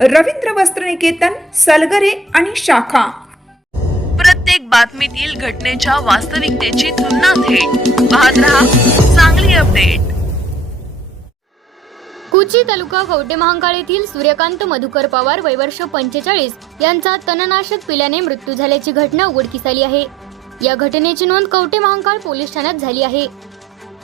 रवींद्र वस्त्रनिकेतन सलगरे आणि शाखा. प्रत्येक बातमीतील घटनेच्या वास्तविकतेची तुलना थेट. पाहत रहा चांगली अपडेट. कुची तालुका कवटे महांकाळ येथील सूर्यकांत मधुकर पवार वयवर्ष पंचेचाळीस यांचा तणनाशक पिल्याने मृत्यू झाल्याची घटना उघडकीस आली आहे. या घटनेची नोंद कवटे महांकाळ पोलीस ठाण्यात झाली आहे.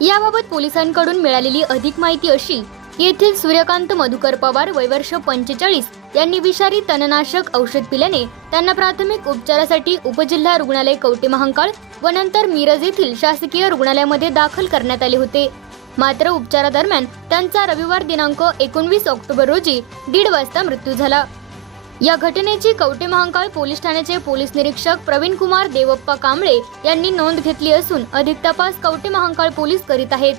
याबाबत पोलिसांकडून मिळालेली अधिक माहिती अशी येथील सूर्यकांत मधुकर पवार वयवर्ष पंचेचाळीस यांनी विषारी तणनाशक औषध पिल्याने त्यांना प्राथमिक उपचारासाठी उपजिल्हा रुग्णालय कवटे महांकाळ व नंतर मिरज येथील शासकीय रुग्णालयामध्ये दाखल करण्यात आले होते. मात्र उपचारादरम्यान त्यांचा रविवार दिनांक एकोणवीस ऑक्टोबर रोजी दीड वाजता मृत्यू झाला. या घटनेची कवटे महांकाळ पोलीस ठाण्याचे पोलीस निरीक्षक प्रवीण कुमार देवप्पा कांबळे यांनी नोंद घेतली असून अधिक तपास कवटे महांकाळ पोलीस करीत आहेत.